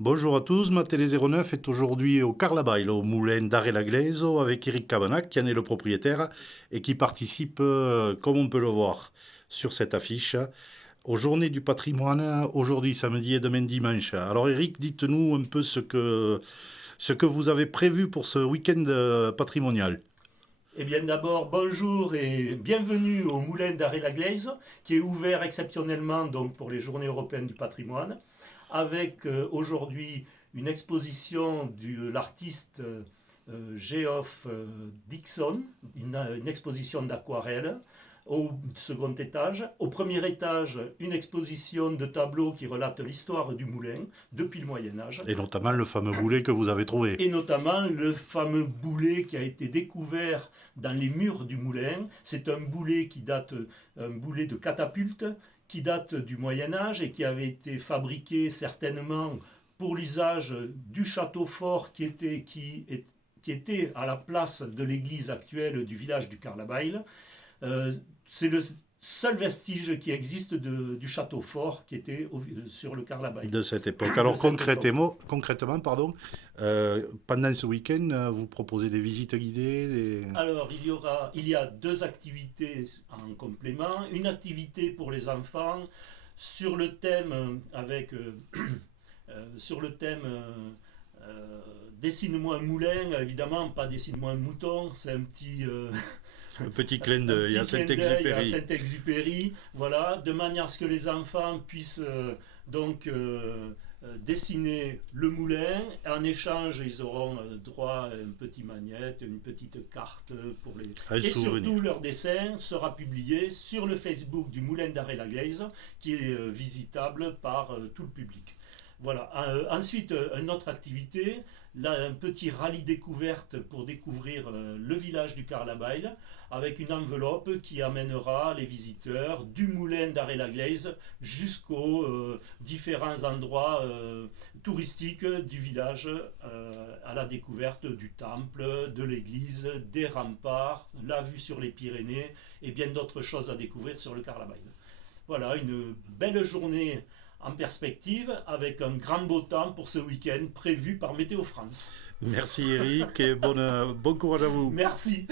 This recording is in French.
Bonjour à tous, ma Télé 09 est aujourd'hui au Carlabail, au moulin d'Arrelagleso, avec Eric Cabanac, qui en est le propriétaire et qui participe, comme on peut le voir sur cette affiche, aux Journées du patrimoine, aujourd'hui samedi et demain dimanche. Alors Eric, dites-nous un peu ce que vous avez prévu pour ce week-end patrimonial. Eh bien d'abord, bonjour et bienvenue au Moulin d'Arrée-la-Glaise, qui est ouvert exceptionnellement donc, pour les Journées européennes du patrimoine, avec aujourd'hui une exposition de l'artiste Geoff Dixon, une exposition d'aquarelle au second étage. Au premier étage, une exposition de tableaux qui relate l'histoire du moulin depuis le Moyen Âge, Et notamment le fameux boulet que vous avez trouvé. et notamment le fameux boulet qui a été découvert dans les murs du moulin. C'est un boulet un boulet de catapulte qui date du Moyen Âge et qui avait été fabriqué certainement pour l'usage du château fort qui était à la place de l'église actuelle du village du Carlabail. C'est le seul vestige qui existe du château fort qui était sur le Carlabail De cette époque. de Alors cette époque. concrètement, pardon, pendant ce week-end, vous proposez des visites guidées, Alors, il y a deux activités en complément. Une activité pour les enfants sur le thème sur le thème dessine-moi un moulin, évidemment, pas dessine-moi un mouton, c'est un petit clin un d'œil à petit clin d'œil à Saint-Exupéry. Saint-Exupéry, voilà, de manière à ce que les enfants puissent donc dessiner le moulin. En échange, ils auront droit à une petite magnette, une petite carte pour les. Un Et surtout, souvenir. leur dessin sera publié sur le Facebook du Moulin d'Arrée-la-Glaise, qui est visitable par tout le public. Voilà. Ensuite, une autre activité, là, un petit rallye découverte pour découvrir le village du Carlabail, avec une enveloppe qui amènera les visiteurs du moulin d'Arrée-la-Glaise jusqu'aux différents endroits touristiques du village, à la découverte du temple, de l'église, des remparts, la vue sur les Pyrénées et bien d'autres choses à découvrir sur le Carlabail. Voilà, une belle journée en perspective avec un grand beau temps pour ce week-end prévu par Météo France. Merci Eric et bon courage à vous. Merci.